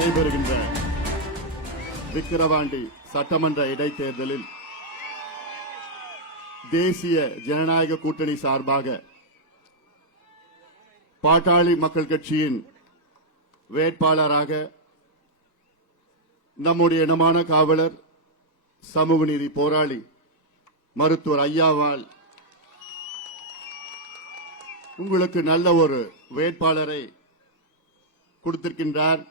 நடைபெறுகின்ற விக்கிரவாண்டி சட்டமன்ற இடைத்தேர்தலில் தேசிய ஜனநாயக கூட்டணி சார்பாக பாட்டாளி மக்கள் கட்சியின் வேட்பாளராக நம்முடைய இனமான காவலர் சமூக நீதி போராளி மருத்துவர் ஐயாவால் உங்களுக்கு நல்ல ஒரு வேட்பாளரை கொடுத்திருக்கின்றார்.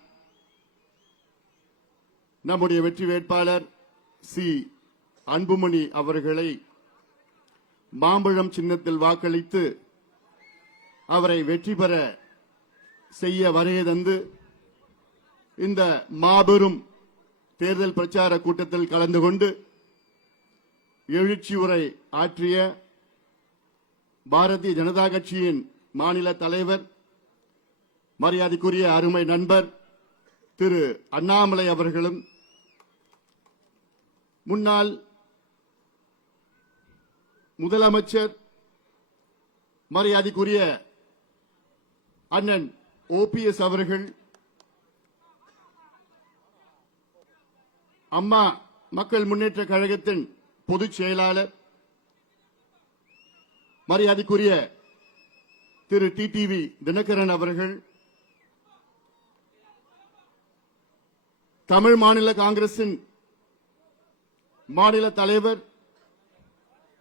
நம்முடைய வெற்றி வேட்பாளர் சி அன்புமணி அவர்களை மாம்பழம் சின்னத்தில் வாக்களித்து அவரை வெற்றி பெற செய்ய வருகை தந்து இந்த மாபெரும் தேர்தல் பிரச்சார கூட்டத்தில் கலந்து கொண்டு எழுச்சி உரை ஆற்றிய பாரதிய ஜனதா கட்சியின் மாநில தலைவர் மரியாதைக்குரிய அருமை நண்பர் திரு அண்ணாமலை அவர்களும், முன்னாள் முதலமைச்சர் மரியாதைக்குரிய அண்ணன் ஓபிஎஸ் அவர்கள், அம்மா மக்கள் முன்னேற்ற கழகத்தின் பொதுச் செயலாளர் மரியாதைக்குரிய திரு டிடிவி தினகரன் அவர்கள், தமிழ் மாநில காங்கிரசின் மாநில தலைவர்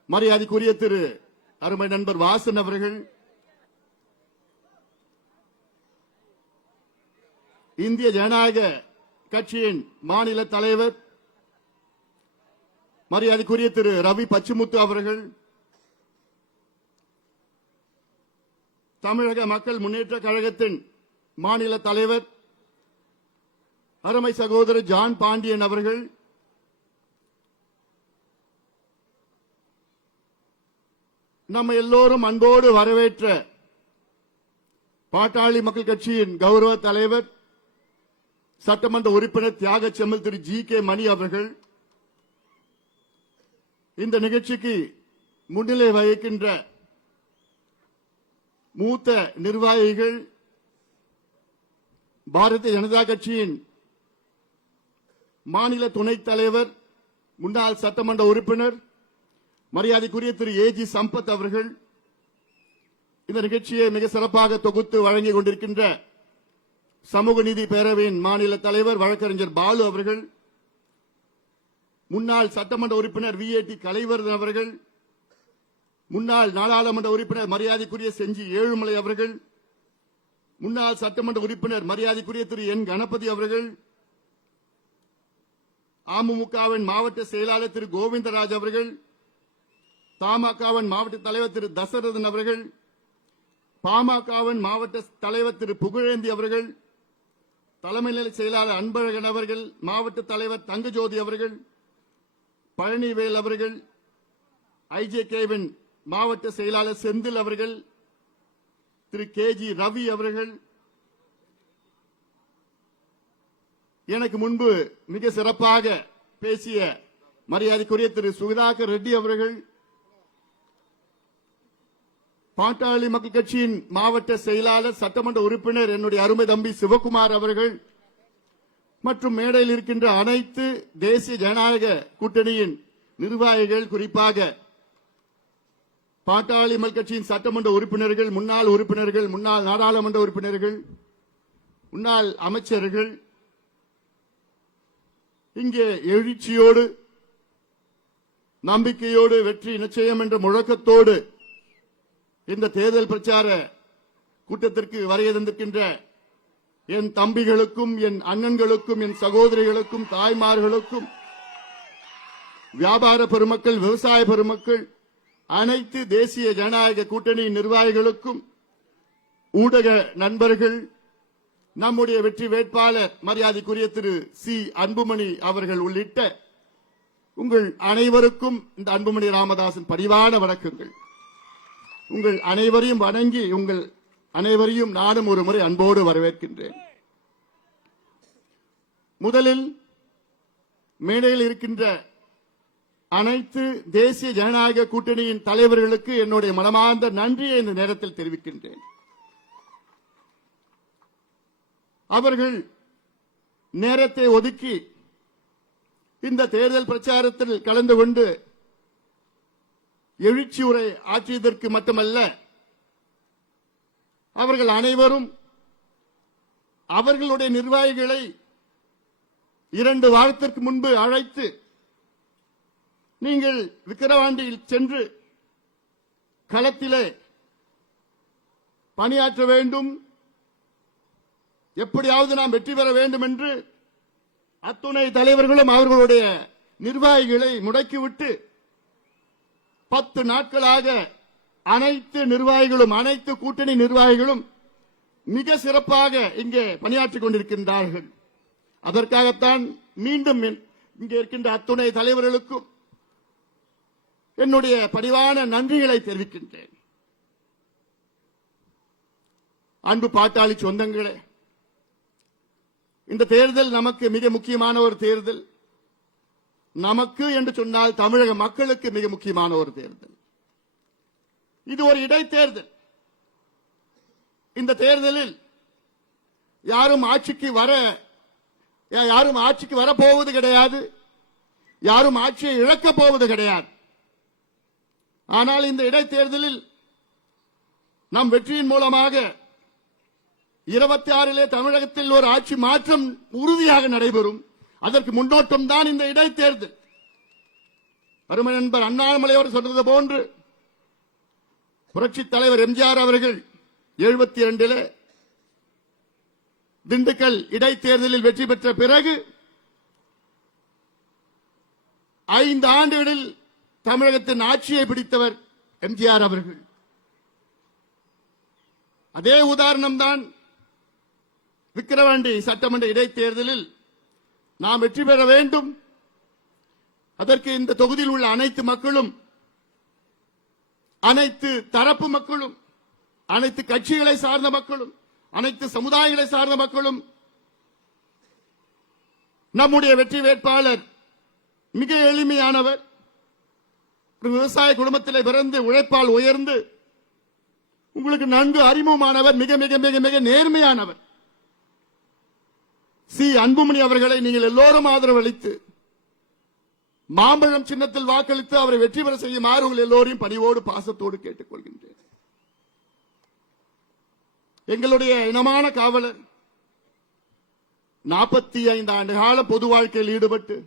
மரியாதைக்குரிய திரு அருமை நண்பர் வாசன் அவர்கள், இந்திய ஜனநாயக கட்சியின் மாநில தலைவர் மரியாதைக்குரிய திரு ரவி பச்சுமுத்து அவர்கள், தமிழக மக்கள் முன்னேற்ற கழகத்தின் மாநில தலைவர் அருமை சகோதரர் ஜான் பாண்டியன் அவர்கள், நம்ம எல்லோரும் அன்போடு வரவேற்ற பாட்டாளி மக்கள் கட்சியின் கௌரவ தலைவர் சட்டமன்ற உறுப்பினர் தியாக செம்மல் திரு ஜி கே மணி அவர்கள், இந்த நிகழ்ச்சிக்கு முன்னிலை வகிக்கின்ற மூத்த நிர்வாகிகள், பாரதிய ஜனதா கட்சியின் மாநில துணைத் தலைவர் முன்னாள் சட்டமன்ற உறுப்பினர் மரியாதைக்குரிய திரு ஏஜி சம்பத் அவர்கள், இந்த நிகழ்ச்சியை மிக சிறப்பாக தொகுத்து வழங்கிக் கொண்டிருக்கின்ற சமூக நீதி பேரவையின் மாநில தலைவர் வழக்கறிஞர் பாலு அவர்கள், முன்னாள் சட்டமன்ற உறுப்பினர் விஏடி கலைவர்தன் அவர்கள், முன்னாள் நாடாளுமன்ற உறுப்பினர் மரியாதைக்குரிய செஞ்சி ஏழுமலை அவர்கள், முன்னாள் சட்டமன்ற உறுப்பினர் மரியாதைக்குரிய திரு என் கணபதி அவர்கள், அமமுகவின் மாவட்ட செயலாளர் திரு கோவிந்தராஜ் அவர்கள், தமாகவின் மாவட்ட தலைவர் திரு தசரதன் அவர்கள், பாமகவின் மாவட்ட தலைவர் திரு புகழேந்தி அவர்கள், தலைமை நிலை செயலாளர் அன்பழகன் அவர்கள், மாவட்ட தலைவர் தங்கஜோதி அவர்கள், பழனிவேல் அவர்கள், ஐஜேகேவின் மாவட்ட செயலாளர் செந்தில் அவர்கள், திரு கே ஜி ரவி அவர்கள், எனக்கு முன்பு மிக சிறப்பாக பேசிய மரியாதைக்குரிய திரு சுதாகர் ரெட்டி அவர்கள், பாட்டாளி மக்கள் கட்சியின் மாவட்ட செயலாளர் சட்டமன்ற உறுப்பினர் என்னுடைய அருமை தம்பி சிவகுமார் அவர்கள் மற்றும் மேடையில் இருக்கின்ற அனைத்து தேசிய ஜனநாயக கூட்டணியின் நிர்வாகிகள், குறிப்பாக பாட்டாளி மக்கள் கட்சியின் சட்டமன்ற உறுப்பினர்கள், முன்னாள் உறுப்பினர்கள், முன்னாள் நாடாளுமன்ற உறுப்பினர்கள், முன்னாள் அமைச்சர்கள், இங்கே எழுச்சியோடு நம்பிக்கையோடு வெற்றி நிச்சயம் என்ற முழக்கத்தோடு இந்த தேர்தல் பிரச்சார கூட்டத்திற்கு வருகை தந்திருக்கின்ற என் தம்பிகளுக்கும், என் அண்ணன்களுக்கும், என் சகோதரிகளுக்கும், தாய்மார்களுக்கும், வியாபார பெருமக்கள், விவசாய பெருமக்கள், அனைத்து தேசிய ஜனநாயக கூட்டணி நிர்வாகிகளுக்கும், ஊடக நண்பர்கள், நம்முடைய வெற்றி வேட்பாளர் மரியாதைக்குரிய திரு சி அன்புமணி அவர்கள் உள்ளிட்ட உங்கள் அனைவருக்கும் இந்த அன்புமணி ராமதாசன் பணிவான வணக்கங்கள். உங்கள் அனைவரையும் வணங்கி உங்கள் அனைவரையும் நானும் ஒரு முறை அன்போடு வரவேற்கின்றேன். முதலில் மேடையில் இருக்கின்ற அனைத்து தேசிய ஜனநாயக கூட்டணியின் தலைவர்களுக்கு என்னுடைய மனமார்ந்த நன்றியை இந்த நேரத்தில் தெரிவிக்கின்றேன். அவர்கள் நேரத்தை ஒதுக்கி இந்த தேர்தல் பிரச்சாரத்தில் கலந்து கொண்டு எழுச்சி உரை ஆற்றியதற்கு மட்டுமல்ல, அவர்கள் அனைவரும் அவர்களுடைய நிர்வாகிகளை 2 வாரத்திற்கு முன்பு அழைத்து, நீங்கள் விக்கிரவாண்டியில் சென்று களத்திலே பணியாற்ற வேண்டும், எப்படியாவது நாம் வெற்றி பெற வேண்டும் என்று அத்துணை தலைவர்களும் அவர்களுடைய நிர்வாகிகளை முடக்கிவிட்டு 10 நாட்களாக அனைத்து நிர்வாகிகளும், அனைத்து கூட்டணி நிர்வாகிகளும் மிக சிறப்பாக இங்கே பணியாற்றிக் கொண்டிருக்கின்றார்கள். அதற்காகத்தான் மீண்டும் இங்கே இருக்கின்ற அத்துணை தலைவர்களுக்கும் என்னுடைய பணிவான நன்றிகளை தெரிவிக்கின்றேன். அன்பு பாட்டாளி சொந்தங்களே, இந்த தேர்தல் நமக்கு மிக முக்கியமான ஒரு தேர்தல். நமக்கு என்று சொன்னால் தமிழக மக்களுக்கு மிக முக்கியமான ஒரு தேர்தல். இது ஒரு இடைத்தேர்தல். இந்த தேர்தலில் யாரும் ஆட்சிக்கு வரப்போவது கிடையாது, யாரும் ஆட்சியை இழக்கப் போவது கிடையாது. ஆனால் இந்த இடைத்தேர்தலில் நம் வெற்றியின் மூலமாக 26 தமிழகத்தில் ஒரு ஆட்சி மாற்றம் உறுதியாக நடைபெறும். அதற்கு முன்னோட்டம் தான் இந்த இடைத்தேர்தல். அருமை நண்பர் அண்ணாமலை அவர் சொன்னது போன்று புரட்சித் தலைவர் எம்ஜிஆர் அவர்கள் 72 திண்டுக்கல் இடைத்தேர்தலில் வெற்றி பெற்ற பிறகு 5 ஆண்டுகளில் தமிழகத்தின் ஆட்சியை பிடித்தவர் எம்ஜிஆர் அவர்கள். அதே உதாரணம் தான் விக்கிரவாண்டி சட்டமன்ற இடைத்தேர்தலில் நாம் வெற்றி பெற வேண்டும். அதற்கு இந்த தொகுதியில் உள்ள அனைத்து மக்களும், அனைத்து தரப்பு மக்களும், அனைத்து கட்சிகளை சார்ந்த மக்களும், அனைத்து சமுதாயங்களை சார்ந்த மக்களும் நம்முடைய வெற்றி வேட்பாளர் மிக எளிமையானவர், ஒரு விவசாய குடும்பத்திலே பிறந்து உழைப்பால் உயர்ந்து உங்களுக்கு நன்கு அறிமுகமானவர், மிக மிக மிக மிக நேர்மையானவர் சி. அன்புமணி அவர்களை நீங்கள் எல்லோரும் ஆதரவு அளித்து மாம்பழம் சின்னத்தில் வாக்களித்து அவரை வெற்றி பெற செய்யுமாறு உங்கள் எல்லோரையும் பணிவோடு பாசத்தோடு கேட்டுக் கொள்கின்றேன். எங்களுடைய இனமான காவலர் 45 ஆண்டு கால பொது வாழ்க்கையில் ஈடுபட்டு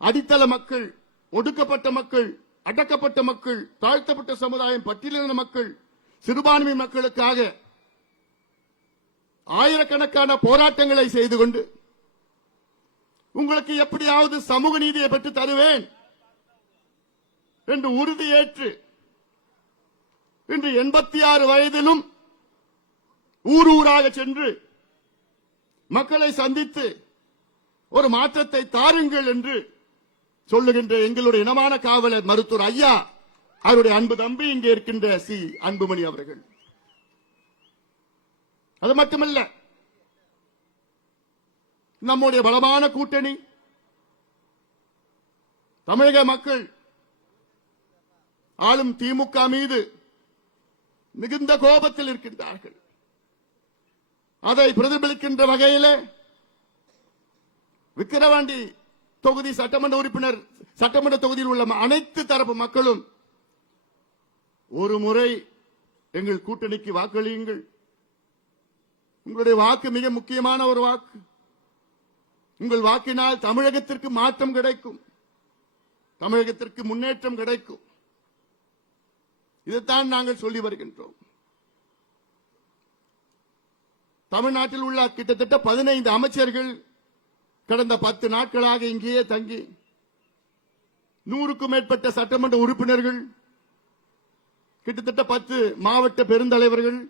அடித்தள மக்கள், ஒடுக்கப்பட்ட மக்கள், அடக்கப்பட்ட மக்கள், தாழ்த்தப்பட்ட சமுதாயம், பட்டியலின மக்கள், சிறுபான்மை மக்களுக்காக ஆயிரக்கணக்கான போராட்டங்களை செய்து கொண்டு உங்களுக்கு எப்படியாவது சமூக நீதியை பெற்று தருவேன் என்று உறுதியேற்று இன்று 86 வயதிலும் ஊர் ஊராக சென்று மக்களை சந்தித்து ஒரு மாற்றத்தை தாருங்கள் என்று சொல்லுகின்ற எங்களுடைய இனமான காவலர் மருத்துவர் ஐயா அவருடைய அன்பு தம்பி இங்கே இருக்கின்ற சி. அன்புமணி அவர்கள். அது மட்டுமல்ல, நம்முடைய பலமான கூட்டணி தமிழக மக்கள் ஆளும் திமுக மீது மிகுந்த கோபத்தில் இருக்கின்றார்கள். அதை பிரதிபலிக்கின்ற வகையில் விக்கிரவாண்டி தொகுதி சட்டமன்ற தொகுதியில் உள்ள அனைத்து தரப்பு மக்களும் ஒரு முறை எங்கள் கூட்டணிக்கு வாக்களியுங்கள். உங்களுடைய வாக்கு மிக முக்கியமான ஒரு வாக்கு. உங்கள் வாக்கினால் தமிழகத்திற்கு மாற்றம் கிடைக்கும், தமிழகத்திற்கு முன்னேற்றம் கிடைக்கும். இதைத்தான் நாங்கள் சொல்லி வருகின்றோம். தமிழ்நாட்டில் உள்ள கிட்டத்தட்ட 15 அமைச்சர்கள் கடந்த 10 நாட்களாக இங்கேயே தங்கி 100க்கும் மேற்பட்ட சட்டமன்ற உறுப்பினர்கள், கிட்டத்தட்ட 10 மாவட்ட பெருந்தலைவர்கள்,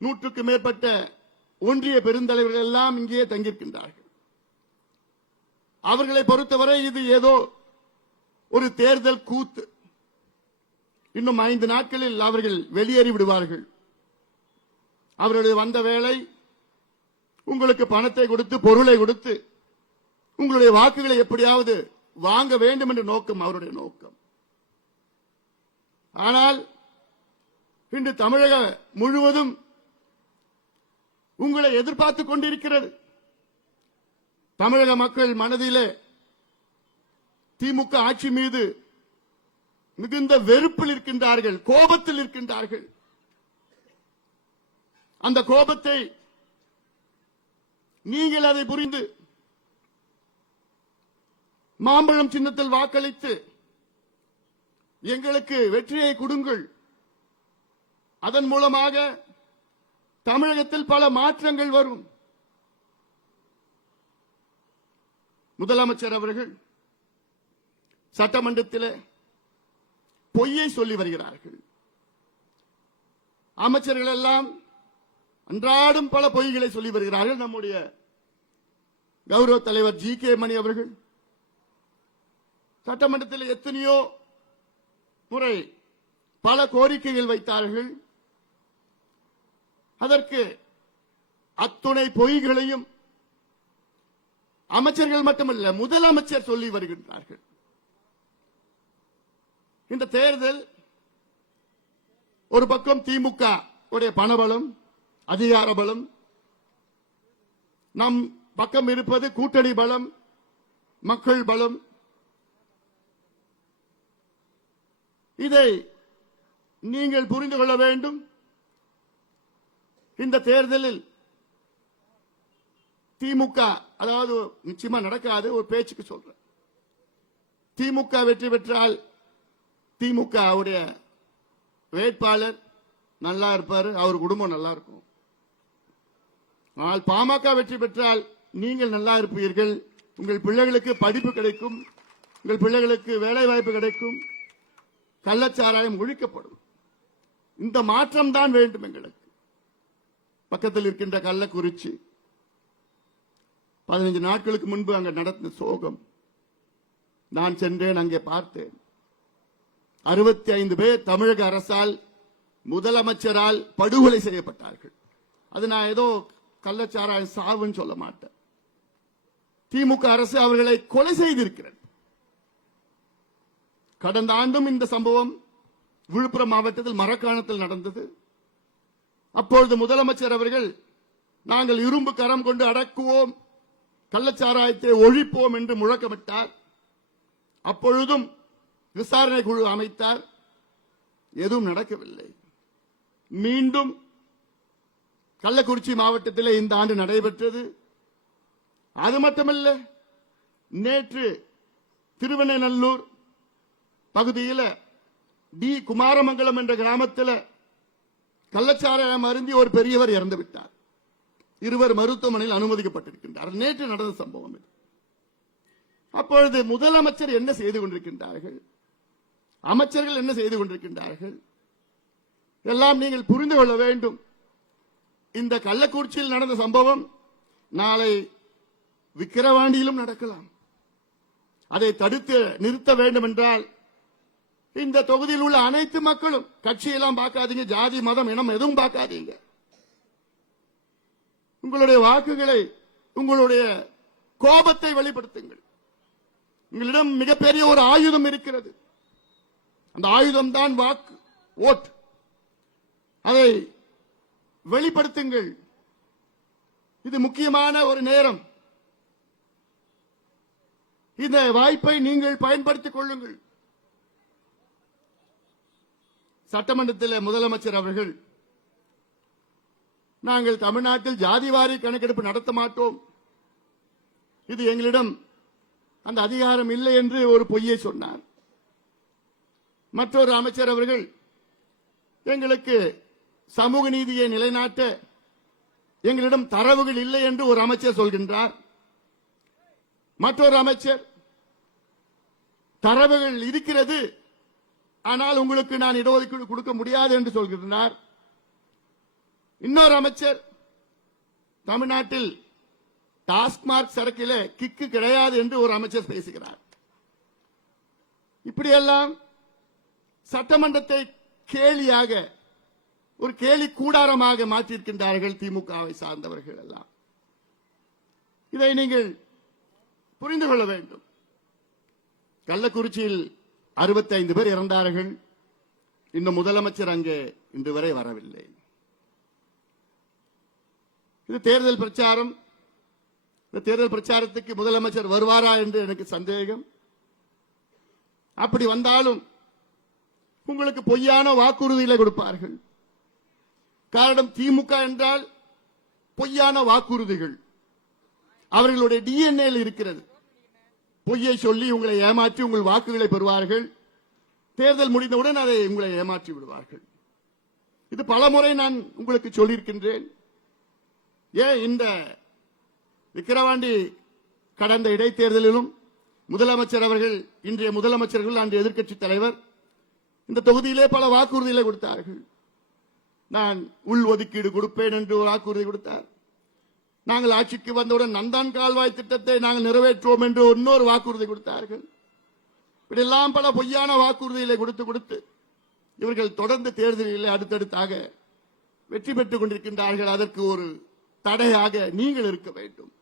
100க்கும் மேற்பட்ட ஒன்றிய பெருந்தலைவர்கள் எல்லாம் இங்கே தங்கியிருக்கின்றார்கள். அவர்களை பொறுத்தவரை இது ஏதோ ஒரு தேர்தல் கூத்து. இன்னும் 5 நாட்களில் அவர்கள் வெளியேறி விடுவார்கள். அவர்களுடைய வந்த வேலை உங்களுக்கு பணத்தை கொடுத்து, பொருளை கொடுத்து உங்களுடைய வாக்குகளை எப்படியாவது வாங்க வேண்டும் என்ற நோக்கம் அவருடைய நோக்கம். ஆனால் இன்று தமிழக முழுவதும் உங்களை எதிர்பார்த்துக் கொண்டிருக்கிறது. தமிழக மக்கள் மனதிலே திமுக ஆட்சி மீது மிகுந்த வெறுப்பில் இருக்கின்றார்கள், கோபத்தில் இருக்கின்றார்கள். அந்த கோபத்தை நீங்கள் அதை புரிந்து மாம்பழம் சின்னத்தில் வாக்களித்து எங்களுக்கு வெற்றியை கொடுங்கள். அதன் மூலமாக தமிழகத்தில் பல மாற்றங்கள் வரும். முதலமைச்சர் அவர்கள் சட்டமன்றத்தில் பொய்யை சொல்லி வருகிறார்கள். அமைச்சர்கள் எல்லாம் அன்றாடும் பல பொய்களை சொல்லி வருகிறார்கள். நம்முடைய கௌரவ தலைவர் ஜி.கே. மணி அவர்கள் சட்டமன்றத்தில் எத்தனையோ முறை பல கோரிக்கைகள் வைத்தார்கள். அதற்கு அத்துணை பொய்களையும் அமைச்சர்கள் மட்டுமல்ல, முதலமைச்சர் சொல்லி வருகின்றார்கள். இந்த தேர்தல் ஒரு பக்கம் திமுக உடைய பணபலம், அதிகார பலம், நம் பக்கம் இருப்பது கூட்டணி பலம், மக்கள் பலம். இதை நீங்கள் புரிந்து கொள்ள வேண்டும். இந்த தேர்தலில் திமுக, அதாவது நிச்சயமா நடக்காது, ஒரு பேச்சுக்கு சொல்றேன், திமுக வெற்றி பெற்றால் திமுக அவருடைய வேட்பாளர் நல்லா இருப்பாரு, அவர் குடும்பம் நல்லா இருக்கும். ஆனால் பாமக வெற்றி பெற்றால் நீங்கள் நல்லா இருப்பீர்கள், உங்கள் பிள்ளைகளுக்கு படிப்பு கிடைக்கும், உங்கள் பிள்ளைகளுக்கு வேலை வாய்ப்பு கிடைக்கும், கள்ளச்சாராயம் ஒழிக்கப்படும். இந்த மாற்றம் தான் வேண்டும் எங்களுக்கு. பக்கத்தில் இருக்கின்ற கள்ளக்குறிச்சி 15 நாட்களுக்கு முன்பு அங்கே நடந்த சோகம். நான் சென்றேன், அங்கே பார்த்தேன். 65 பேர் தமிழக அரசால், முதலமைச்சரால் படுகொலை செய்யப்பட்டார்கள். அது நான் ஏதோ கள்ளச்சாராய சாவுன்னு சொல்ல மாட்டேன். திமுக அரசு அவர்களை கொலை செய்திருக்கிறது. கடந்த ஆண்டும் இந்த சம்பவம் விழுப்புரம் மாவட்டத்தில் மரக்காணத்தில் நடந்தது. அப்பொழுது முதலமைச்சர் அவர்கள் நாங்கள் இரும்பு கரம் கொண்டு அடக்குவோம், கள்ளச்சாராயத்தை ஒழிப்போம் என்று முழக்கமிட்டார். அப்பொழுதும் விசாரணை குழு அமைத்தார். எதுவும் நடக்கவில்லை. மீண்டும் கள்ளக்குறிச்சி மாவட்டத்தில் இந்த ஆண்டு நடைபெற்றது. அது மட்டுமல்ல, நேற்று திருவெண்ணநல்லூர் பகுதியில் டி குமாரமங்கலம் என்ற கிராமத்தில் கள்ளச்சாராயம் அருந்தி ஒரு பெரியவர் இறந்து விட்டார். 2 மருத்துவமனையில் அனுமதிக்கப்பட்டிருக்கின்றார். நேற்று நடந்த சம்பவம் இது. அப்பொழுது முதலமைச்சர் என்ன செய்து கொண்டிருக்கின்றார்கள், அமைச்சர்கள் என்ன செய்து கொண்டிருக்கின்றார்கள், எல்லாம் நீங்கள் புரிந்து கொள்ள வேண்டும். இந்த கள்ளக்குறிச்சியில் நடந்த சம்பவம் நாளை விக்கிரவாண்டியிலும் நடக்கலாம். அதை தடுத்து நிறுத்த வேண்டும் என்றால் இந்த தொகுதியில் உள்ள அனைத்து மக்களும், கட்சியெல்லாம் பார்க்காதீங்க, ஜாதி மதம் இனம் எதுவும் பார்க்காதீங்க, உங்களுடைய வாக்குகளை, உங்களுடைய கோபத்தை வெளிப்படுத்துங்கள். உங்களிடம் மிகப்பெரிய ஒரு ஆயுதம் இருக்கிறது. அந்த ஆயுதம் தான் வாக்கு, ஓட். அதை வெளிப்படுத்துங்கள். இது முக்கியமான ஒரு நேரம். இந்த வாய்ப்பை நீங்கள் பயன்படுத்திக் கொள்ளுங்கள். சட்டமன்றத்தில் முதலமைச்சர் அவர்கள் நாங்கள் தமிழ்நாட்டில் ஜாதிவாரி கணக்கெடுப்பு நடத்த மாட்டோம், இது எங்களிடம் அந்த அதிகாரம் இல்லை என்று ஒரு பொய்யை சொன்னார். மற்றொரு அமைச்சர் அவர்கள் எங்களுக்கு சமூக நீதியை நிலைநாட்ட எங்களிடம் தரவுகள் இல்லை என்று ஒரு அமைச்சர் சொல்கின்றார். மற்றொரு அமைச்சர் தரவுகள் இருக்கிறது, ஆனால் உங்களுக்கு நான் இடஒதுக்கீடு கொடுக்க முடியாது என்று சொல்கிறார். இன்னொரு அமைச்சர் தமிழ்நாட்டில் டாஸ்மார்க் சரக்கிலே கிக்கு கிடையாது என்று ஒரு அமைச்சர் பேசுகிறார். இப்படியெல்லாம் சட்டமன்றத்தை கேலியாக, ஒரு கேலி கூடாரமாக மாற்றியிருக்கின்றார்கள் திமுகவை சார்ந்தவர்கள் எல்லாம். இதை நீங்கள் புரிந்து கொள்ள வேண்டும். கள்ளக்குறிச்சியில் 65 பேர் இறந்தார்கள். இந்த முதலமைச்சர் அங்கே இன்று வரை வரவில்லை. இது தேர்தல் பிரச்சாரம். இந்த தேர்தல் பிரச்சாரத்துக்கு முதலமைச்சர் வருவாரா என்று எனக்கு சந்தேகம். அப்படி வந்தாலும் உங்களுக்கு பொய்யான வாக்குறுதிகளை கொடுப்பார்கள். காரணம், திமுக என்றால் பொய்யான வாக்குறுதிகள் அவர்களுடைய டிஎன்ஏ இருக்கிறது. பொய்யை சொல்லி உங்களை ஏமாற்றி உங்கள் வாக்குகளை பெறுவார்கள். தேர்தல் முடிந்தவுடன் அதை உங்களை ஏமாற்றி விடுவார்கள். இது பலமுறை நான் உங்களுக்கு சொல்லியிருக்கின்றேன். ஏன் இந்த விக்கிரவாண்டி கடந்த இடைத்தேர்தலிலும் முதலமைச்சர் அவர்கள், இன்றைய முதலமைச்சர்கள், அன்றைய எதிர்க்கட்சி தலைவர் இந்த தொகுதியிலே பல வாக்குறுதிகளை கொடுத்தார்கள். நான் உள் ஒதுக்கீடு கொடுப்பேன் என்று வாக்குறுதி கொடுத்தார். நாங்கள் ஆட்சிக்கு வந்தவுடன் நந்தான் கால்வாய் திட்டத்தை நாங்கள் நிறைவேற்றுவோம் என்று இன்னொரு வாக்குறுதி கொடுத்தார்கள். இப்படியெல்லாம் பல பொய்யான வாக்குறுதிகளை கொடுத்து இவர்கள் தொடர்ந்து தேர்தலில் அடுத்தடுத்தாக வெற்றி பெற்றுக் கொண்டிருக்கின்றார்கள். அதற்கு ஒரு தடையாக நீங்கள் இருக்க வேண்டும்.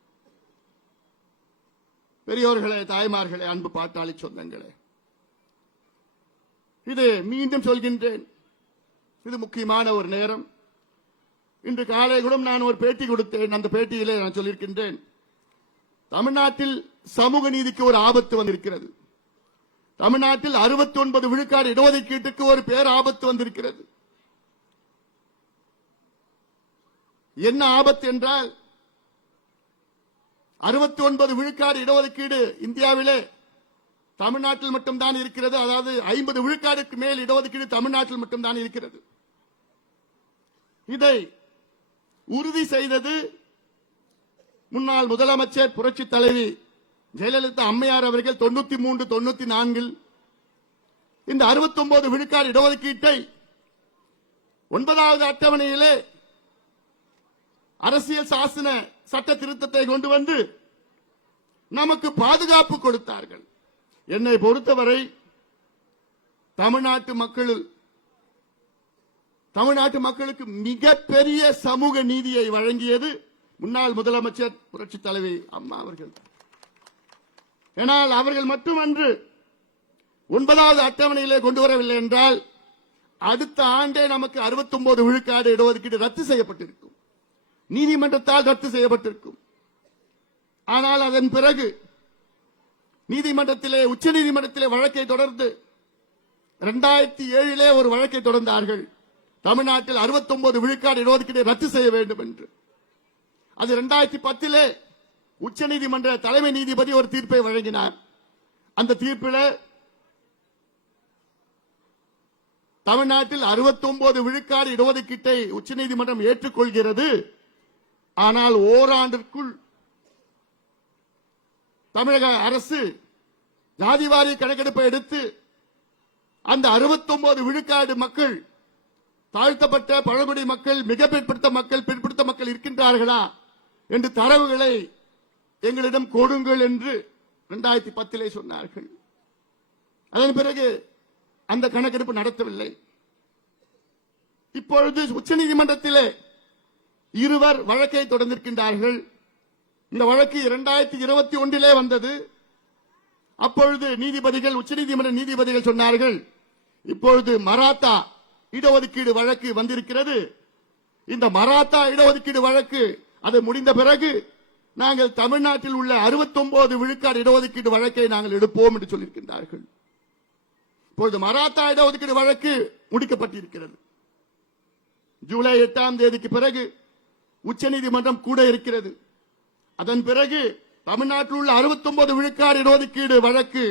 பெரியோர்களே, தாய்மார்களே, அன்பு பாட்டாளி சொந்தங்களே, இது மீண்டும் சொல்கின்றேன், இது முக்கியமான ஒரு நேரம். இன்று காலை கூட நான் ஒரு பேட்டி கொடுத்தேன். அந்த பேட்டியிலே நான் சொல்லியிருக்கின்றேன், தமிழ்நாட்டில் சமூக நீதிக்கு ஒரு ஆபத்து வந்திருக்கிறது. தமிழ்நாட்டில் 69 விழுக்காடு இடஒதுக்கீட்டுக்கு ஒரு பேர் ஆபத்து வந்திருக்கிறது. என்ன ஆபத்து என்றால், 69 விழுக்காடு இடஒதுக்கீடு இந்தியாவிலே தமிழ்நாட்டில் மட்டும்தான் இருக்கிறது. அதாவது 50 விழுக்காடுக்கு மேல் இடஒதுக்கீடு தமிழ்நாட்டில் மட்டும்தான் இருக்கிறது. இதை உறுதி செய்தது முன்னாள் முதலமைச்சர் புரட்சி தலைவி ஜெயலலிதா அம்மையார் அவர்கள் 93, 94 இந்த 69 விழுக்காடு இடஒதுக்கீட்டை 9வது அட்டவணையிலே அரசியல் சாசன சட்ட திருத்தத்தை கொண்டு வந்து நமக்கு பாதுகாப்பு கொடுத்தார்கள். என்னை பொறுத்தவரை தமிழ்நாட்டு மக்களுக்கு மிகப்பெரிய சமூக நீதியை வழங்கியது முன்னாள் முதலமைச்சர் புரட்சி தலைவி அம்மா அவர்கள். ஏனால் அவர்கள் மட்டுமன்று, 9வது அட்டவணையிலே கொண்டு வரவில்லை என்றால் அடுத்த ஆண்டே நமக்கு 69 விழுக்காடு இடஒதுக்கீடு ரத்து செய்யப்பட்டிருக்கும், நீதிமன்றத்தால் ரத்து செய்யப்பட்டிருக்கும். ஆனால் அதன் பிறகு நீதிமன்றத்திலே, உச்ச நீதிமன்றத்திலே வழக்கை தொடர்ந்து 2007 ஒரு வழக்கை தொடர்ந்தார்கள். தமிழ்நாட்டில் 69 விழுக்காடு இடஒதுக்கீடு ரத்து செய்ய வேண்டும் என்று. அது 2010 உச்ச நீதிமன்ற தலைமை நீதிபதி ஒரு தீர்ப்பை வழங்கினார். அந்த தீர்ப்பில் தமிழ்நாட்டில் 69 விழுக்காடு இடஒதுக்கீட்டை உச்ச நீதிமன்றம் ஏற்றுக்கொள்கிறது. ஆனால் ஓராண்டிற்குள் தமிழக அரசு ஜாதிவாரி கணக்கெடுப்பை எடுத்து அந்த 69 விழுக்காடு மக்கள், தாழ்த்தப்பட்ட பழங்குடி மக்கள், மிக பிற்படுத்த மக்கள் இருக்கின்றார்களா என்று தரவுகளை எங்களிடம் கொடுங்கள் என்று 2010 சொன்னார்கள். அதன் பிறகு அந்த கணக்கெடுப்பு நடத்தவில்லை. இப்பொழுது உச்சநீதிமன்றத்திலே இருவர் வழக்கை தொடர்ந்திருக்கின்றார்கள். இந்த வழக்கு 2021 வந்தது. அப்பொழுது நீதிபதிகள், உச்சநீதிமன்ற நீதிபதிகள் சொன்னார்கள், இப்பொழுது மராத்தா இடஒதுக்கீடு வழக்கு வந்திருக்கிறது. இந்த மராத்தா இடஒதுக்கீடு வழக்கு அது முடிந்த பிறகு நாங்கள் தமிழ்நாட்டில் உள்ள 69 விழுக்காடு இடஒதுக்கீடு வழக்கை நாங்கள் எடுப்போம் என்று சொல்லியிருக்கின்றார்கள். இப்பொழுது மராத்தா இடஒதுக்கீடு வழக்கு முடிக்கப்பட்டிருக்கிறது. ஜூலை 8ஆம் தேதிக்கு பிறகு உச்சநீதிமன்றம் கூட இருக்கிறது. அதன் பிறகு தமிழ்நாட்டில் உள்ள 69 விழுக்காடு இடஒதுக்கீடு வழக்கு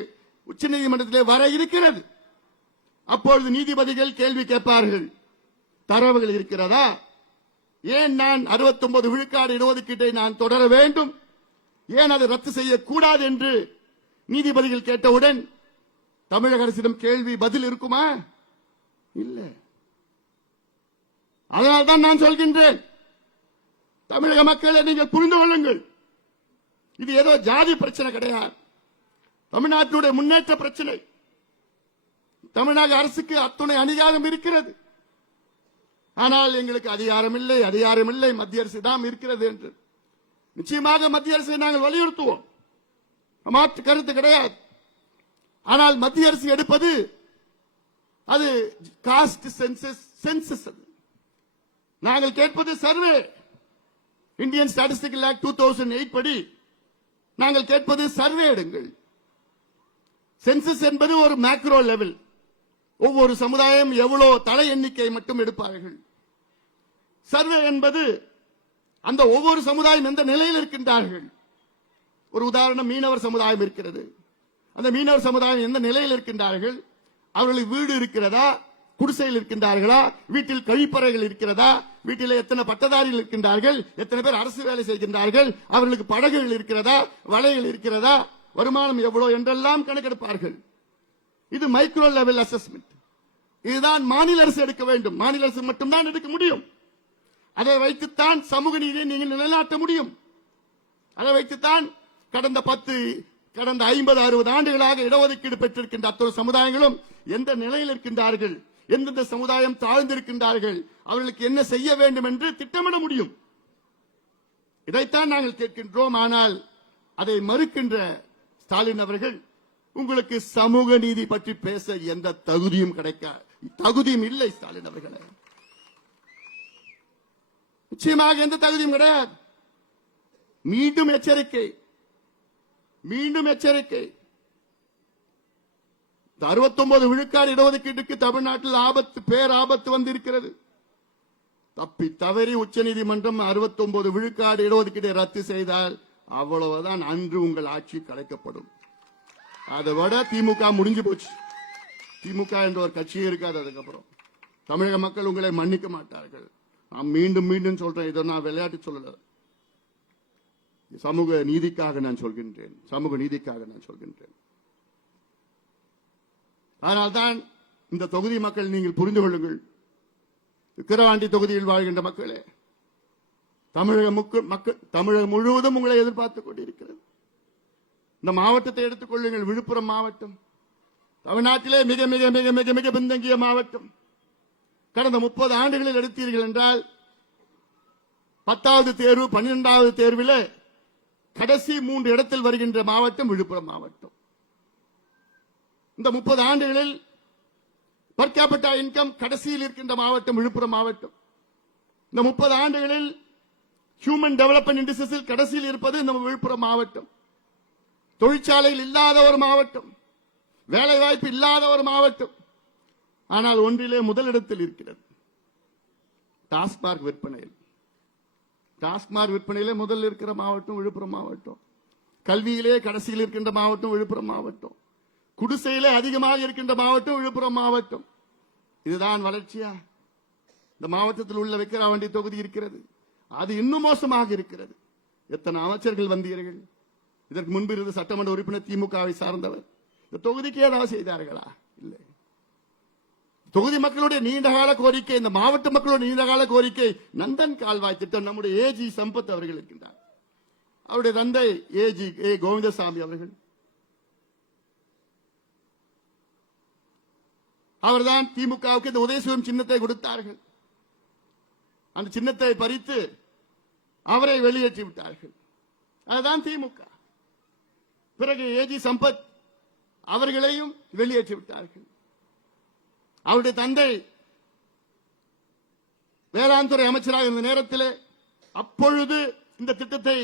உச்சநீதிமன்றத்திலே வர இருக்கிறது. அப்பொழுது நீதிபதிகள் கேள்வி கேட்பார்கள், தரவுகள் இருக்கிறதா? ஏன் நான் 69 விழுக்காடு இடஒதுக்கீட்டை நான் தொடர வேண்டும், ஏன் அதை ரத்து செய்யக்கூடாது என்று நீதிபதிகள் கேட்டவுடன் தமிழக அரசிடம் கேள்வி பதில் இருக்குமா? இல்லை. அதனால்தான் நான் சொல்கின்றேன், தமிழக மக்களை நீங்கள் புரிந்து கொள்ளுங்கள். இது ஏதோ ஜாதி பிரச்சனை கிடையாது, தமிழ்நாட்டுடைய முன்னேற்ற பிரச்சனை. தமிழக அரசுக்கு அத்துணை அதிகாரம் இருக்கிறது. ஆனால் எங்களுக்கு அதிகாரம் இல்லை, மத்திய அரசு தான் இருக்கிறது என்று. நிச்சயமாக மத்திய அரசை நாங்கள் வலியுறுத்துவோம், மாற்று கருத்து கிடையாது. ஆனால் மத்திய அரசு எடுப்பது அது காஸ்ட் சென்சஸ். நாங்கள் கேட்பது சர்வே. இந்தியன் ஸ்டாட்டிஸ்டிக்கல் ஆக்ட் 2008 படி நாங்கள் கேட்பது சர்வே எடுங்கள். சென்சஸ் என்பது ஒரு மேக்ரோ லெவல். ஒவ்வொரு சமுதாயம் எவ்வளவு தலை எண்ணிக்கை மட்டும் எடுப்பார்கள். சர்வே என்பது அந்த ஒவ்வொரு சமுதாயம் எந்த நிலையில் இருக்கின்றார்கள். ஒரு உதாரணம், மீனவர் சமுதாயம் இருக்கிறது. அந்த மீனவர் சமுதாயம் எந்த நிலையில் இருக்கின்றார்கள், அவர்களுக்கு வீடு இருக்கிறதா, குடிசையில் இருக்கின்றார்களா, வீட்டில் கழிப்பறைகள் இருக்கிறதா, வீட்டில் எத்தனை பட்டதாரிகள் இருக்கின்றார்கள், எத்தனை பேர் அரசு வேலை செய்கின்றார்கள், அவர்களுக்கு படகுகள் இருக்கிறதா, வலைகள் இருக்கிறதா, வருமானம் எவ்வளவு என்றெல்லாம் கணக்கெடுப்பார்கள். இது மைக்ரோ லெவல் அசஸ்மெண்ட். இதுதான் மாநில அரசு எடுக்க வேண்டும். மாநில அரசு மட்டும்தான் எடுக்க முடியும். அதை வைத்துத்தான் சமூக நீதியை நீங்கள் நிலைநாட்ட முடியும். அதை வைத்துத்தான் கடந்த 50-60 ஆண்டுகளாக இடஒதுக்கீடு பெற்றிருக்கின்ற அத்தனை சமுதாயங்களும் எந்த நிலையில் இருக்கின்றார்கள், எந்தெந்த சமுதாயம் தாழ்ந்திருக்கின்றார்கள், அவர்களுக்கு என்ன செய்ய வேண்டும் என்று திட்டமிட முடியும். இதைத்தான் நாங்கள் கேட்கின்றோம். ஆனால் அதை மறுக்கின்ற ஸ்டாலின் அவர்கள், உங்களுக்கு சமூக நீதி பற்றி பேச எந்த தகுதியும் தகுதியும் இல்லை ஸ்டாலின் அவர்களே. நிச்சயமாக எந்த தகுதியும் கிடையாது. மீண்டும் எச்சரிக்கை, மீண்டும் எச்சரிக்கை. 69 விழுக்காடு இடஒதுக்கீட்டுக்கு தமிழ்நாட்டில் பேராபத்து வந்திருக்கிறது. தப்பி தவறி உச்சநீதிமன்றம் 69 விழுக்காடு இடஒதுக்கீட்டை ரத்து செய்தால் அவ்வளவுதான், அன்று உங்கள் ஆட்சி கலைக்கப்படும். அதை விட திமுக முடிஞ்சு போச்சு. திமுக என்ற ஒரு கட்சியே இருக்காது. அதுக்கப்புறம் தமிழக மக்கள் உங்களை மன்னிக்க மாட்டார்கள். நான் மீண்டும் மீண்டும் சொல்றேன், இதை நான் விளையாட்டு சொல்லல, சமூக நீதிக்காக நான் சொல்கின்றேன். சமூக நீதிக்காக நான் சொல்கின்றேன். அதனால்தான் இந்த தொகுதி மக்கள் நீங்கள் புரிந்து கொள்ளுங்கள். விக்கிரவாண்டி தொகுதியில் வாழ்கின்ற மக்களே, தமிழகம் முழுவதும் உங்களை எதிர்பார்த்துக் கொண்டிருக்கிறது. இந்த மாவட்டத்தை எடுத்துக் கொள்ளுங்கள். விழுப்புரம் மாவட்டம் தமிழ்நாட்டிலே மிக மிக மிக மிக மிக பின்தங்கிய மாவட்டம். கடந்த 30 ஆண்டுகளில் எடுத்தீர்கள் என்றால் 10வது தேர்வு 12வது தேர்வில் கடைசி 3 இடத்தில் வருகின்ற மாவட்டம் விழுப்புரம் மாவட்டம். இந்த 30 ஆண்டுகளில் பர் கேபிட்டா இன்கம் கடைசியில் இருக்கின்ற மாவட்டம் விழுப்புரம் மாவட்டம். இந்த 30 ஆண்டுகளில் ஹியூமன் டெவலப்மெண்ட் இண்டெக்ஸில் கடைசியில் இருப்பது இந்த விழுப்புரம் மாவட்டம். தொழிற்சாலையில் இல்லாத ஒரு மாவட்டம், வேலை வாய்ப்பு இல்லாத ஒரு மாவட்டம். ஆனால் ஒன்றிலே முதலிடத்தில் இருக்கிறது, டாஸ்மார்க் விற்பனையில். டாஸ்மார்க் விற்பனையிலே முதலில் இருக்கிற மாவட்டம் விழுப்புரம் மாவட்டம். கல்வியிலே கடைசியில் இருக்கின்ற மாவட்டம் விழுப்புரம் மாவட்டம். குடிசையிலே அதிகமாக இருக்கின்ற மாவட்டம் விழுப்புரம் மாவட்டம். இதுதான் வளர்ச்சியா? இந்த மாவட்டத்தில் உள்ள விக்கிரவாண்டி தொகுதி இருக்கிறது, அது இன்னும் மோசமாக இருக்கிறது. எத்தனை அமைச்சர்கள் வந்தீர்கள்? இதற்கு முன்பு இருந்த சட்டமன்ற உறுப்பினர் திமுகவை சார்ந்தவர். இந்த தொகுதிக்கு ஏதாவது செய்தார்களா? இல்லை. தொகுதி மக்களுடைய நீண்டகால கோரிக்கை, இந்த மாவட்ட மக்களுடைய நீண்டகால கோரிக்கை நந்தன் கால்வாய் திட்டம். நம்முடைய ஏஜி சம்பத் அவர்கள் இருக்கின்றார். அவருடைய தந்தை ஏஜி கோவிந்தசாமி அவர்கள், அவர்தான் திமுகவுக்கு இந்த உதயசூரியன் சின்னத்தை கொடுத்தார்கள். அந்த சின்னத்தை பறித்து அவரை வெளியேற்றி விட்டார்கள். அதுதான் திமுக. பிறகு ஏஜி சம்பத் அவர்களையும் வெளியேற்றி விட்டார்கள். அவருடைய தந்தை வேளாண்துறை அமைச்சராக இருந்த நேரத்தில் அப்பொழுது இந்த திட்டத்தை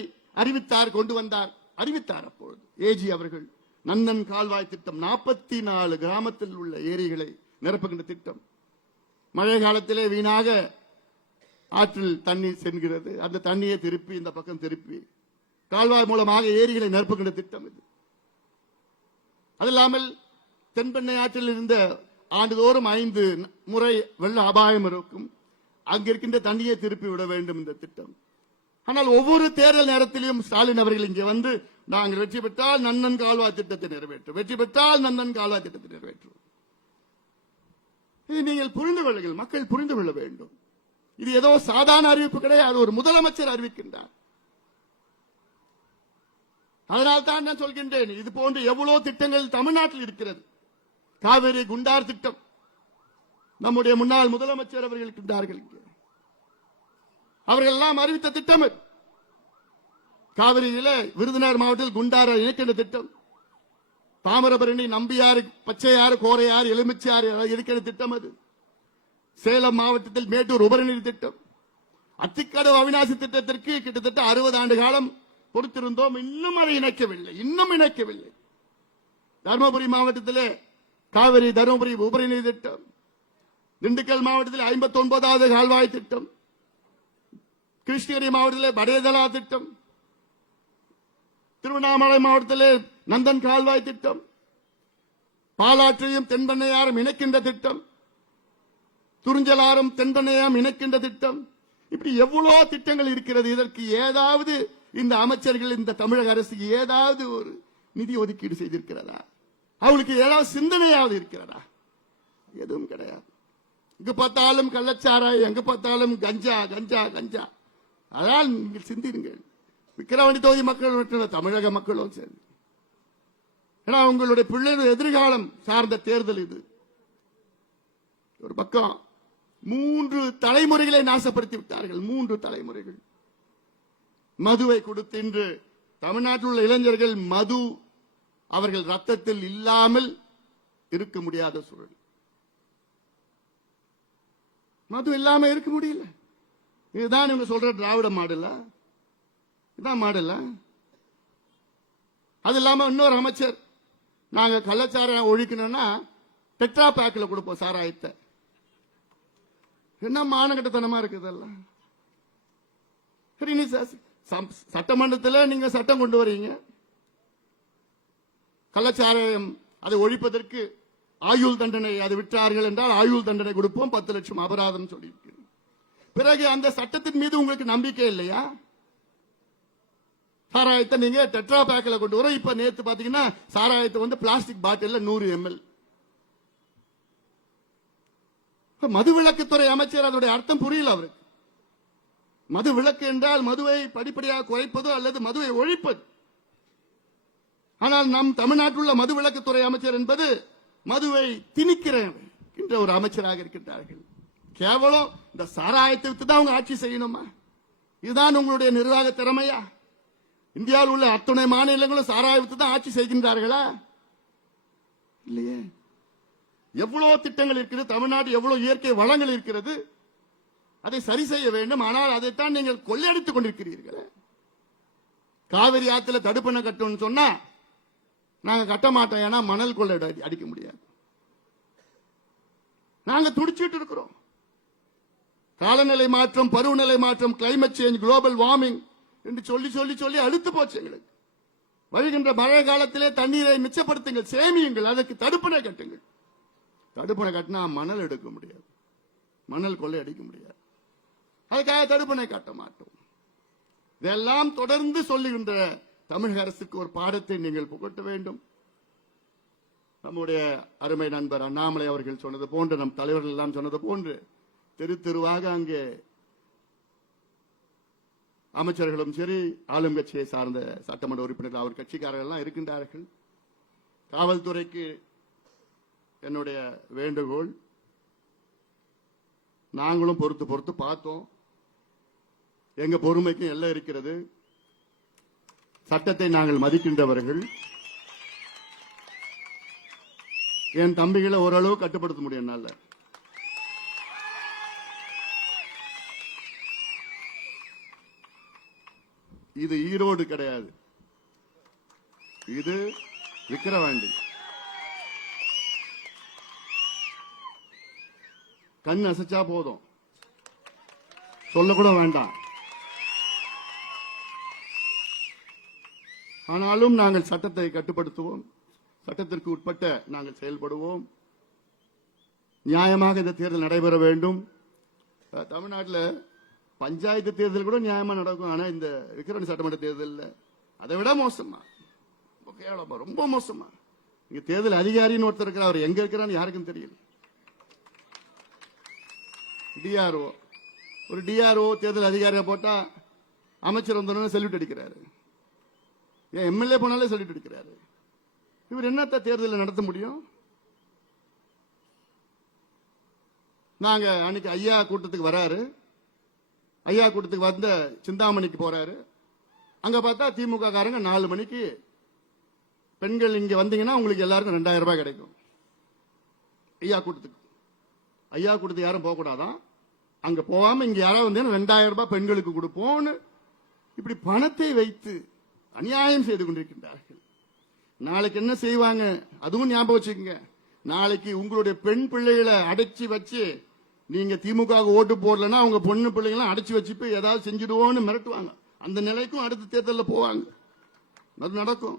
கொண்டு வந்தார், அறிவித்தார். அப்பொழுது ஏஜி அவர்கள் நந்தன் கால்வாய் திட்டம், 44 கிராமத்தில் உள்ள ஏரிகளை நிரப்புகின்ற திட்டம். மழை காலத்திலே வீணாக ஆற்றில் தண்ணீர் செல்கிறது. அந்த தண்ணியை திருப்பி இந்த பக்கம் திருப்பி கால்வாய் மூலமாக ஏரிகளை நிரப்புகின்ற திட்டம் இது. அது இல்லாமல் தென்பெண்ணை ஆற்றில் இருந்த ஆண்டுதோறும் 5 முறை வெள்ள அபாயம் இருக்கும். அங்கிருக்கின்ற தண்ணியை திருப்பி விட வேண்டும் இந்த திட்டம். ஆனால் ஒவ்வொரு தேர்தல் நேரத்திலும் ஸ்டாலின் அவர்கள் இங்கே வந்து, நாங்கள் வெற்றி பெற்றால் நந்தன் கால்வாய் திட்டத்தை நிறைவேற்றும், வெற்றி பெற்றால் நந்தன் கால்வாய் திட்டத்தை நிறைவேற்றும். இது நீங்கள் புரிந்து கொள்ளுங்கள், மக்கள் புரிந்து கொள்ள வேண்டும். இது ஏதோ சாதாரண அறிவிப்பு கிடையாது, ஒரு முதலமைச்சர் அறிவிக்கின்றார். அதனால் தான் நான் சொல்கின்றேன், இது போன்ற எவ்வளவு திட்டங்கள் தமிழ்நாட்டில் இருக்கிறது. காவிரி குண்டார் திட்டம், நம்முடைய முன்னாள் முதலமைச்சர் அவர்கள் இருக்கின்றார்கள். அவர்கள் எல்லாம் அறிவித்த திட்டம். காவிரியில விருதுநகர் மாவட்டத்தில் குண்டாரை இணைக்கின்ற திட்டம், தாமிரபரணி, நம்பியாறு, பச்சையாறு, கோரையாறு, எலுமிச்சாறு இருக்கிற திட்டம். அது சேலம் மாவட்டத்தில் மேட்டூர் உபரிநீர் திட்டம், அத்திக்கடவு அவிநாசி திட்டத்திற்கு கிட்டத்தட்ட 60 ஆண்டு காலம் பொறுத்திருந்தோம். இன்னும் அதை இணைக்கவில்லை. தருமபுரி மாவட்டத்திலே காவிரி தருமபுரி உபரிநீர் திட்டம், திண்டுக்கல் மாவட்டத்தில் 59வது கால்வாய் திட்டம், கிருஷ்ணகிரி மாவட்டத்தில் படேதலா திட்டம், திருவண்ணாமலை மாவட்டத்திலே நந்தன் கால்வாய் திட்டம், பாலாற்றையும் தென்பண்ணையாரும் இணைக்கின்ற திட்டம், துறிஞ்சலாரும் தென்பண்ணையாரும் இணைக்கின்ற திட்டம், இப்படி எவ்வளவு திட்டங்கள் இருக்கிறது. இதற்கு ஏதாவது இந்த அமைச்சர்கள், இந்த தமிழக அரசு ஏதாவது ஒரு நிதி ஒதுக்கீடு செய்திருக்கிறதா? அவளுக்கு ஏதாவது சிந்தனையாவது இருக்கிறதா? எதுவும் கிடையாது. எங்க பார்த்தாலும் கள்ளச்சாராய், எங்க பார்த்தாலும் கஞ்சா கஞ்சா கஞ்சா. அதான் நீங்கள் சிந்திருங்கள். விக்கிரவாண்டி தொகுதி மக்கள் மட்டும் தமிழக மக்களும் சரி. ஏன்னா உங்களுடைய பிள்ளைகள் எதிர்காலம் சார்ந்த தேர்தல் இது. ஒரு பக்கம் 3 தலைமுறைகளை நாசப்படுத்தி விட்டார்கள். 3 தலைமுறைகள் மதுவை கொடுத்து இன்று தமிழ்நாட்டில் உள்ள இளைஞர்கள் மது அவர்கள் ரத்தத்தில் இல்லாமல் இருக்க முடியாத சூழல். மது இல்லாம இருக்க முடியல. இதுதான் இவங்க சொல்ற திராவிட மாடலா? இதான் மாடலா? அது இல்லாம இன்னொரு அமைச்சர், நாங்க கள்ளச்சாராயம் ஒழிக்கணும்னா டெட்ரா பேக்ல கொடுப்போம் சாராயத்தை. என்ன மானகட்டத்தனமா இருக்குதெல்லாம். சரி, நீ சட்டமன்றத்தில் நீங்க சட்டம் கொண்டு வரீங்க, கள்ளச்சாராயம் அதை ஒழிப்பதற்கு ஆயுள் தண்டனை, அது விட்டார்கள் என்றால் ஆயுள் தண்டனை கொடுப்போம், 10 லட்சம் அபராதம் சொல்லியிருக்கிறேன். பிறகு அந்த சட்டத்தின் மீது உங்களுக்கு நம்பிக்கை இல்லையா? சாராயத்தை நீங்க டெட்ரா பேக்ல கொண்டு வர. இப்ப நேத்து பாத்தீங்கன்னா சாராயத்தை பிளாஸ்டிக் பாட்டில் 100 ml. மதுவிலக்குத்துறை அமைச்சர் அதோட அர்த்தம் புரியல அவருக்கு. மது விலக்கு என்றால் மதுவை படிப்படியாக குறைப்பது அல்லது மதுவை ஒழிப்பது. ஆனால் நம் தமிழ்நாட்டில் உள்ள மதுவிலக்குத்துறை அமைச்சர் என்பது மதுவை திணிக்கிற ஒரு அமைச்சராக இருக்கின்றார்கள். கேவலம் இந்த சாராயத்தை விட்டு தான் அவங்க ஆட்சி செய்யணுமா? இதுதான் உங்களுடைய நிர்வாக திறமையா? இந்தியாவில் உள்ள அத்துணை மாநிலங்களும் சாராய விட்டு தான் ஆட்சி செய்கின்றார்களா? இல்லையே. எவ்வளவு திட்டங்கள் இருக்கிறது, தமிழ்நாடு எவ்வளவு இயற்கை வளங்கள் இருக்கிறது, அதை சரி செய்ய வேண்டும். ஆனால் அதைத்தான் நீங்கள் கொள்ளையடித்துக் கொண்டிருக்கிறீர்கள். காவிரி ஆற்றுல தடுப்பணை கட்டணும்னு சொன்னா நாங்க கட்ட மாட்டோம், ஏன்னா மணல் கொள்ளை அடிக்க முடியாது. நாங்க துடிச்சிட்டு இருக்கிறோம். காலநிலை மாற்றம், பருவநிலை மாற்றம், கிளைமேட் சேஞ்ச், குளோபல் வார்மிங் என்று சொல்லி சொல்லி சொல்லி அழுத்து போச்சு எங்களுக்கு. வருகின்ற மழை காலத்திலே தண்ணீரை மிச்சப்படுத்துங்கள், சேமியுங்கள், அதற்கு தடுப்பணை கட்டுங்கள். தடுப்பணை கட்டினா மணல் எடுக்க முடியாது, மணல் கொள்ளை அடிக்க முடியாது. அதுக்காக தடுப்பணை கட்ட மாட்டோம். இதெல்லாம் தொடர்ந்து சொல்லுகின்ற தமிழக அரசுக்கு ஒரு பாடத்தை நீங்கள் புகட்ட வேண்டும். நம்முடைய அருமை நண்பர் அண்ணாமலை அவர்கள் சொன்னது போன்று, நம் தலைவர்கள் எல்லாம் சொன்னது போன்று, தெரு தெருவாக அங்கே அமைச்சர்களும் சரி, ஆளும் கட்சியை சார்ந்த சட்டமன்ற உறுப்பினர்கள், அவர் கட்சிக்காரர்கள் எல்லாம் இருக்கின்றார்கள். காவல்துறைக்கு என்னுடைய வேண்டுகோள், நாங்களும் பொறுத்து பார்த்தோம். எங்க பொறுமைக்கும் எல்லாம் இருக்கிறது. சட்டத்தை நாங்கள் மதிக்கின்றவர்கள். என் தம்பிகளை ஓரளவு கட்டுப்படுத்த முடியும் என்னால. இது ஈரோடு கிடையாது, இது விக்கிரவாண்டி. கண் அசைச்சா போதும், சொல்லக்கூட வேண்டாம். ஆனாலும் நாங்கள் சட்டத்தை கட்டுப்படுத்துவோம், சட்டத்திற்கு உட்பட்ட நாங்கள் செயல்படுவோம். நியாயமாக இந்த தேர்தல் நடைபெற வேண்டும். தமிழ்நாட்டில் பஞ்சாயத்து தேர்தல் கூட நியாயமா நடக்கும். ஆனா இந்த விக்கிரவாண்டி சட்டமன்ற தேர்தலில் அதை விட மோசமா, ரொம்ப மோசமா. இங்க தேர்தல் அதிகாரின்னு ஒருத்தர் இருக்கிறார், அவர் எங்க இருக்கிறான்னு யாருக்கும் தெரியல. டிஆர்ஓ, ஒரு டிஆர்ஓ தேர்தல் அதிகாரியா போட்டா அமைச்சர் வந்தோன்னு செல்யூட் அடிக்கிறாரு. ஏன் எம்எல்ஏ போனாலே செல்யூட் அடிக்கிறாரு. இவர் என்னத்த தேர்தலில் நடத்த முடியும்? நாங்க அன்னைக்கு ஐயா கூட்டத்துக்கு வராரு, ஐயா கூட்டத்துக்கு வந்த சிந்தாமணிக்கு போறாரு. அங்க பார்த்தா திமுக காரங்க 4 மணிக்கு பெண்கள் இங்க வந்தீங்கன்னா உங்களுக்கு எல்லாருக்கும் 2000 ரூபாய் கிடைக்கும். ஐயா கூட்டத்துக்கு யாரும் போக கூடாதான். அங்க போகாம இங்க யாராவது வந்து 2000 ரூபாய் பெண்களுக்கு கொடுப்போம்னு இப்படி பணத்தை வைத்து அநியாயம் செய்து கொண்டிருக்கின்றார்கள். நாளைக்கு என்ன செய்வாங்க அதுவும் ஞாபகம் வச்சுக்கோங்க. நாளைக்கு உங்களுடைய பெண் பிள்ளைகளை அடைச்சி வச்சு நீங்க திமுக ஓட்டு போடலன்னா அவங்க பொண்ணு பிள்ளைகளை அடைச்சி வச்சு போய் ஏதாவது செஞ்சிடுவோம்னு மிரட்டுவாங்க. அந்த நிலைக்கும் அடுத்த தேர்தலில் போவாங்க. அது நடக்கும்.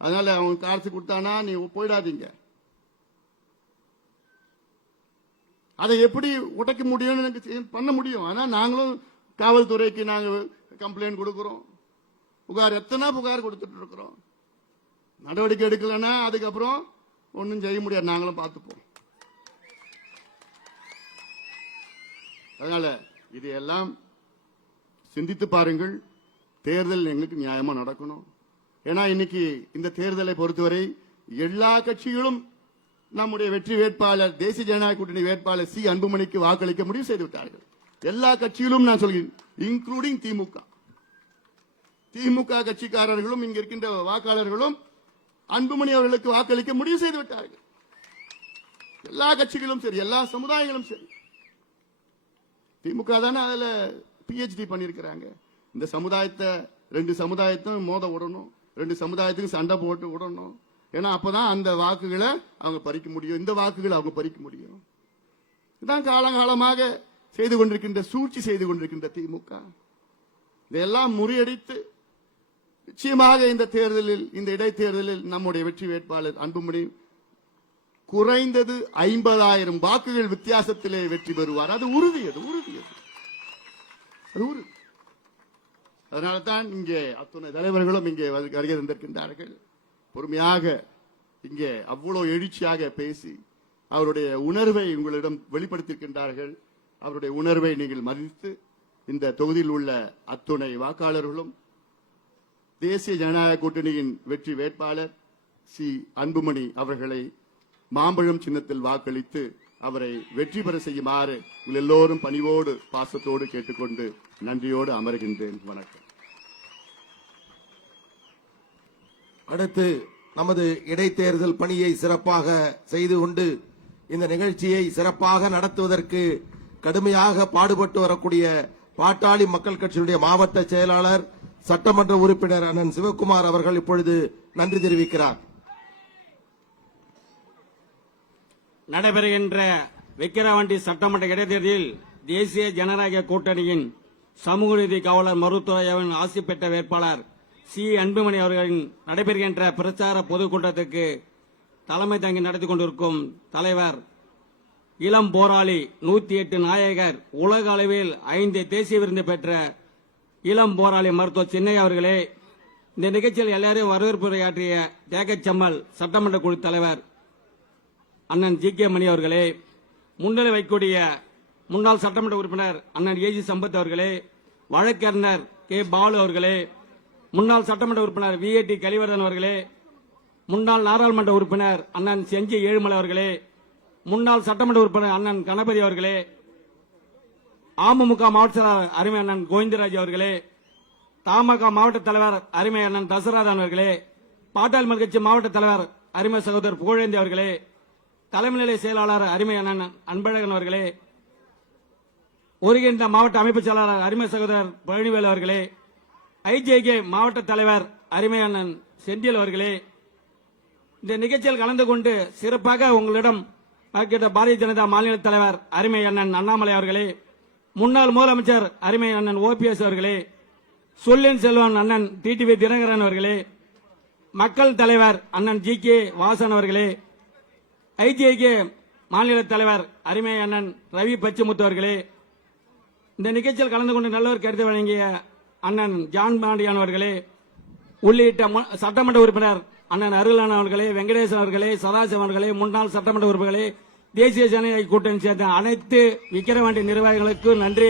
அதனால அவங்க காசு கொடுத்தானா நீ போயிடாதீங்க. அதை எப்படி உடைக்க முடியும்னு பண்ண முடியும். ஆனா நாங்களும் காவல்துறைக்கு நாங்க கம்ப்ளைண்ட் கொடுக்கிறோம். எத்தனை புகார் கொடுத்துட்டு இருக்கிறோம். நடவடிக்கை எடுக்கலன்னா அதுக்கப்புறம் ஒன்னும் செய்ய முடியாது. நாங்களும் பார்த்துப்போம். அதனால இது எல்லாம் சிந்தித்து பாருங்கள். தேர்தல் எங்களுக்கு நியாயமா நடக்கணும். ஏன்னா இன்னைக்கு இந்த தேர்தலை பொறுத்தவரை எல்லா கட்சிகளும் நம்முடைய வெற்றி வேட்பாளர் தேசிய ஜனநாயக கூட்டணி வேட்பாளர் சி அன்புமணிக்கு வாக்களிக்க முடிவு செய்து விட்டார்கள். எல்லா கட்சியிலும் நான் சொல்கிறேன், இன்க்ளூடிங் திமுக. திமுக கட்சிக்காரர்களும் இங்க இருக்கின்ற வாக்காளர்களும் அன்புமணி அவர்களுக்கு வாக்களிக்க முடிவு செய்து விட்டார்கள். எல்லா கட்சிகளும் சரி, எல்லா சமுதாயங்களும் சரி. திமுக தானே அதுல PhD பண்ணிருக்கிறாங்க. இந்த சமுதாயத்தை 2 சமுதாயத்தையும் மோத விடணும், 2 சமுதாயத்துக்கும் சண்டை போட்டு விடணும். ஏன்னா அப்பதான் அந்த வாக்குகளை அவங்க பறிக்க முடியும், இந்த வாக்குகளை அவங்க பறிக்க முடியும். இதுதான் காலகாலமாக செய்து கொண்டிருக்கின்ற சூழ்ச்சி செய்து கொண்டிருக்கின்ற திமுக. இதையெல்லாம் முறியடித்து நிச்சயமாக இந்த தேர்தலில், இந்த இடைத்தேர்தலில் நம்முடைய வெற்றி வேட்பாளர் அன்புமணி குறைந்தது 50,000 வாக்குகள் வித்தியாசத்திலே வெற்றி பெறுவார். அது உறுதி. அதனால்தான் இங்கே அத்துணை தலைவர்களும் இங்கே வருகை தந்திருக்கின்றார்கள். பொறுமையாக இங்கே அவ்வளவு எழுச்சியாக பேசி அவருடைய உணர்வை உங்களிடம் வெளிப்படுத்தியிருக்கின்றார்கள். அவருடைய உணர்வை நீங்கள் மதித்து இந்த தொகுதியில் உள்ள அத்துணை வாக்காளர்களும் தேசிய ஜனநாயக கூட்டணியின் வெற்றி வேட்பாளர் சி அன்புமணி அவர்களை மாம்பழம் சின்னத்தில் வாக்களித்து அவரை வெற்றி பெற செய்யுமாறு உங்கள் எல்லோரும் பணிவோடு பாசத்தோடு கேட்டுக்கொண்டு நன்றியோடு அமர்கின்றேன். வணக்கம். அடுத்து நமது இடைத்தேர்தல் பணியை சிறப்பாக செய்து கொண்டு இந்த நிகழ்ச்சியை சிறப்பாக நடத்துவதற்கு கடுமையாக பாடுபட்டு வரக்கூடிய பாட்டாளி மக்கள் கட்சியினுடைய மாவட்ட செயலாளர் சட்டமன்ற உறுப்பினர் அண்ணன் சிவக்குமார் அவர்கள் இப்பொழுது நன்றி தெரிவிக்கிறார். நடைபெறுகின்ற விக்கிரவாண்டி சட்டமன்ற இடைத்தேர்தலில் தேசிய ஜனநாயக கூட்டணியின் சமூக நீதி காவலர் மருத்துவ ஆசி பெற்ற வேட்பாளர் சி அன்புமணி அவர்களின் நடைபெறுகின்ற பிரச்சார பொதுக்கூட்டத்துக்கு தலைமை தாங்கி நடத்தி கொண்டிருக்கும் தலைவர் இளம் போராளி 108 நாயகர் உலக அளவில் 5 தேசிய விருது பெற்ற இளம் போராளி மருத்துவ சின்னையா அவர்களே, இந்த நிகழ்ச்சியில் எல்லாரையும் வரவேற்புரையாற்றிய தேகச்சம்மல் சட்டமன்ற குழு தலைவர் அண்ணன் GK மணி அவர்களே, முன்னிலை வைக்கக்கூடிய முன்னாள் சட்டமன்ற உறுப்பினர் அண்ணன் AG சம்பத் அவர்களே, வழக்கறிஞர் K பாலு அவர்களே, முன்னாள் சட்டமன்ற உறுப்பினர் VAT கலிவர்தன் அவர்களே, முன்னாள் நாடாளுமன்ற உறுப்பினர் அண்ணன் செஞ்சி ஏழுமலை அவர்களே, முன்னாள் சட்டமன்ற உறுப்பினர் அண்ணன் கணபதி அவர்களே, அமமுக மாவட்ட செயலாளர் அருமை அண்ணன் கோவிந்தராஜ் அவர்களே, தமாக மாவட்ட தலைவர் அருமை அண்ணன் தசராதன் அவர்களே, பாட்டாளி மக்கள் கட்சி மாவட்ட தலைவர் அருமை சகோதரர் புகழேந்தி அவர்களே, தலைமை நிலை செயலாளர் அருமை அண்ணன் அன்பழகன் அவர்களே, ஒருங்கிணைந்த மாவட்ட அமைப்பு செயலாளர் அருமை சகோதரர் பழனிவேல் அவர்களே, IJK மாவட்ட தலைவர் அருமை அண்ணன் செந்தில் அவர்களே, இந்த நிகழ்ச்சியில் கலந்து கொண்டு சிறப்பாக உங்களிடம் பார்க்கின்ற பாரதிய ஜனதா மாநில தலைவர் அருமை அண்ணன் அண்ணாமலை அவர்களே, முன்னாள் முதலமைச்சர் அருமை அண்ணன் OPS அவர்களே, சொல்லின் செல்வன் அண்ணன் TTV தினகரன் அவர்களே, மக்கள் தலைவர் அண்ணன் GK வாசன் அவர்களே, IJK மாநில தலைவர் அருமை அண்ணன் ரவி பச்சிமுத்து அவர்களே, இந்த நிகழ்ச்சியில் கலந்து கொண்டு நல்லவர் கருத்து வழங்கிய அண்ணன் ஜான் பாண்டியன் அவர்களே, உள்ளிட்ட சட்டமன்ற உறுப்பினர் அண்ணன் அருளான அவர்களே, வெங்கடேசன் அவர்களே, சதாசிவம் அவர்களே, முன்னாள் சட்டமன்ற உறுப்பினர்களே, தேசிய ஜனநாயக கூட்டணி சேர்ந்த அனைத்து விக்கிரவாண்டி நிர்வாகிகளுக்கு நன்றி.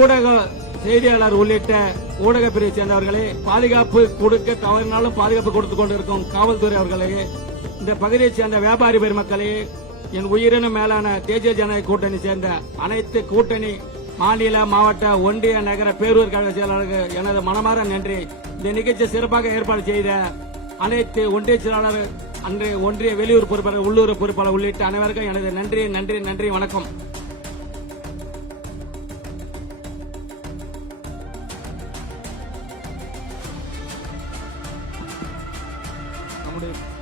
ஊடக செய்தியாளர் உள்ளிட்ட ஊடக பிரிவை சேர்ந்தவர்களே, பாதுகாப்பு கொடுக்க தவறினாலும் பாதுகாப்பு கொடுத்துக் கொண்டிருக்கும் காவல்துறை அவர்களே, இந்த பகுதியைச் சேர்ந்த வியாபாரி பெருமக்களே, என் உயிரினும் மேலான தேசிய ஜனநாயக கூட்டணி சேர்ந்த அனைத்து கூட்டணி மாநில மாவட்ட ஒன்றிய நகர பேரூர் கழக செயலாளர்கள் எனது மனமாற நன்றி. இந்த நிகழ்ச்சி சிறப்பாக ஏற்பாடு செய்த அனைத்து ஒன்றிய செயலாளர், அன்றைய ஒன்றிய வெளியூர் பொறுப்பாளர், உள்ளூர் பொறுப்பாளர் உள்ளிட்ட அனைவருக்கும் எனது நன்றி. வணக்கம். நம்முடைய